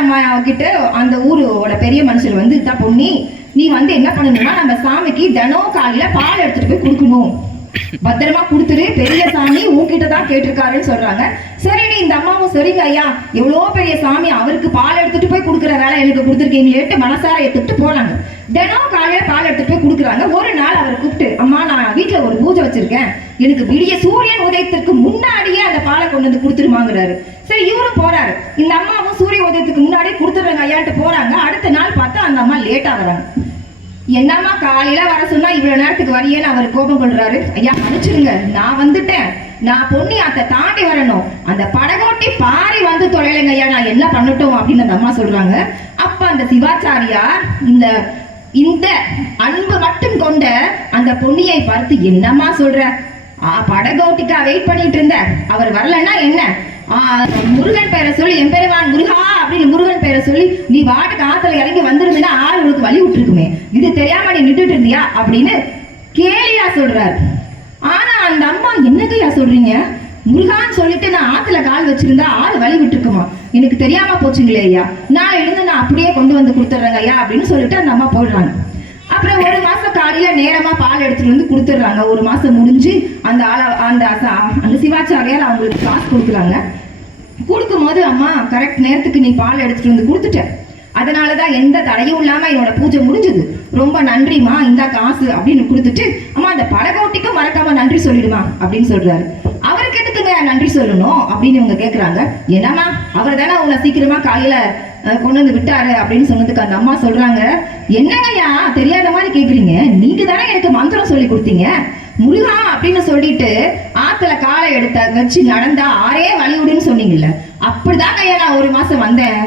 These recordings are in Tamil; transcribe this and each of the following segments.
அம்மா கிட்ட அந்த ஊரோட பெரிய மனுஷர் வந்து தான் பொண்ணி நீ வந்து என்ன பண்ணணும்னா நம்ம சாமிக்கு தினம் காலையில பால் எடுத்துட்டு போய் கொடுக்கணும், பத்திரமா கொடுத்துரு, பெரிய சாமி உன்கிட்ட தான் கேட்டிருக்காருன்னு சொல்றாங்க. சரி நீ இந்த அம்மாவும் சரிங்க ஐயா, எவ்வளோ பெரிய சாமி அவருக்கு பால் எடுத்துட்டு போய் கொடுக்குற வேலை எனக்கு கொடுத்துருக்கீங்களேட்டு மனசார எடுத்துட்டு போனாங்க. தினம் காலையில பால் எடுத்துட்டு போய் கொடுக்குறாங்க. ஒரு நாள் அவரை கூப்பிட்டு அம்மா நான் வீட்டுல ஒரு பூஜை வச்சிருக்கேன், எனக்கு விடிய சூரியன் உதயத்திற்கு முன்னாடியே அந்த பாலை கொண்டு வந்து கொடுத்துருமாங்கிறாரு. சரி இவரும் போறாரு. இந்த அம்மாவும் சூரிய உதயத்துக்கு முன்னாடியே கொடுத்துடுறாங்க ஐயான்ட்டு போறாங்க. அடுத்த நாள் பார்த்தா அந்த அம்மா லேட்டா வராங்க. என்னம்மா காலையில வர சொன்னா இவ்வளவு நேரத்துக்கு வரையேன்னு அவர் கோபம் கொள்றாரு. ஐயா மன்னிச்சிருங்க, நான் வந்துட்டேன், நான் பொண்ணி அத்தை தாண்டி வரணும், அந்த படகோட்டி பாரி வந்து தொலைலைங்க ஐயா, நான் என்ன பண்ணட்டும் அப்படின்னு அந்த அம்மா சொல்றாங்க. அப்ப அந்த சிவாச்சாரியார் இந்த இந்த அன்பு மட்டும் கொண்ட அந்த பொன்னியை பார்த்து என்னம்மா சொல்ற, படகோட்டிக்கா வெயிட் பண்ணிட்டு இருந்த, அவர் வரலன்னா என்ன, முருகன் பேரை சொல்லி எம்பெருமான் முருகா அப்படின்னு முருகன் பேரை சொல்லி நீ வாட்டுக்கு ஆத்துல இறங்கி வந்திருந்தா ஆள் உனக்கு வழி விட்டுருக்குமே, இது தெரியாம நீ நின்றுட்டு இருந்தியா அப்படின்னு கேலியா சொல்றாரு. ஆனா அந்த அம்மா என்னதையா சொல்றீங்க, முருகான்னு சொல்லிட்டு நான் ஆத்துல கால் வச்சிருந்தா ஆள் வழி விட்டுருக்குமா, எனக்கு தெரியாம போச்சுங்களே ஐயா, நான் எழுந்து நான் அப்படியே கொண்டு வந்து கொடுத்துட்றேங்க ஐயா அப்படின்னு சொல்லிட்டு அந்த அம்மா போடுறாங்க. அப்புறம் ஒரு மாசம் காலையில நேரமா பால் எடுத்துட்டு வந்து கொடுத்துட்றாங்க. ஒரு மாசம் முடிஞ்சு அந்த அந்த சிவாச்சாரியார் அவங்களுக்கு காசு கொடுக்குறாங்க. கொடுக்கும் போது அம்மா கரெக்ட் நேரத்துக்கு நீ பால் எடுத்துட்டு வந்து கொடுத்துட்ட, அதனாலதான் எந்த தடையும் இல்லாம என்னோட பூஜை முடிஞ்சது, ரொம்ப நன்றிமா, இந்த காசு அப்படின்னு கொடுத்துட்டு அம்மா அந்த படகோட்டிக்கும் மறக்காம நன்றி சொல்லிடுமா அப்படின்னு சொல்றாரு. அவருக்கு எதுக்குங்க நன்றி சொல்லணும் அப்படின்னு இவங்க கேக்குறாங்க. என்னம்மா அவர் தானே உங்களை சீக்கிரமா காலையில கொண்டு வந்து விட்டாரு அப்படின்னு சொன்னதுக்கு அந்த அம்மா சொல்றாங்க, என்னங்கய்யா தெரியாத மாதிரி கேக்குறீங்க, நீங்க தானே எனக்கு மந்திரம் சொல்லி கொடுத்தீங்க, முருகா அப்படின்னு சொல்லிட்டு ஆத்துல காலை எடுத்த வச்சு நடந்தா ஆரே வழி விடுன்னு சொன்னீங்கல்ல, அப்படிதாங்க ஐயா நான் ஒரு மாசம் வந்தேன்,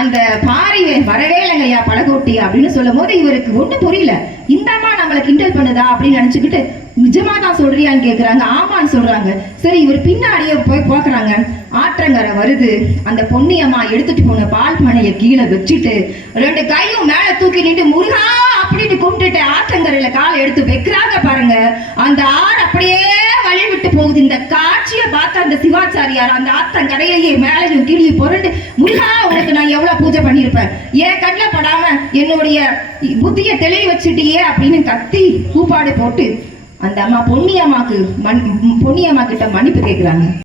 அந்த பாரி வரவே இல்லைங்க ஐயா படகோட்டி அப்படின்னு சொல்லும் போது இவருக்கு ஒண்ணு புரியல. இந்த அம்மா நம்மளை கிண்டல் பண்ணுதா அப்படின்னு நினைச்சுக்கிட்டு நிஜமா தான் சொல்றியான்னு கேக்குறாங்க. ஆமான்னு சொல்றாங்க. சரி இவர் பின்னாடியே போய் பாக்குறாங்க, ஆற்றங்கரை வருது, அந்த பொன்னியம்மா எடுத்துட்டு போன பால் மனைய கீழே வச்சுட்டு ரெண்டு கையும் மேல தூக்கி நின்று முருகா அப்படின்னு கும்பிட்டுட்டு ஆற்றங்கரையில காலை எடுத்து வைக்கிறாங்க பாருங்க. அந்த ஆறு அப்படியே வழி விட்டு போகுது. இந்த காட்சியை பார்த்த அந்த சிவாச்சாரியார் அந்த ஆற்றங்கரையிலேயே மேலையும் கீழே புரண்டு முருகா உனக்கு நான் எவ்வளவு பூஜை பண்ணிருப்பேன், ஏன் கண்ணில் படாம என்னுடைய புத்திய தெளிய வச்சுட்டியே அப்படின்னு கத்தி கூப்பாடு போட்டு அந்த அம்மா பொன்னியம்மா கிட்ட மன்னிப்பு கேட்கிறாங்க.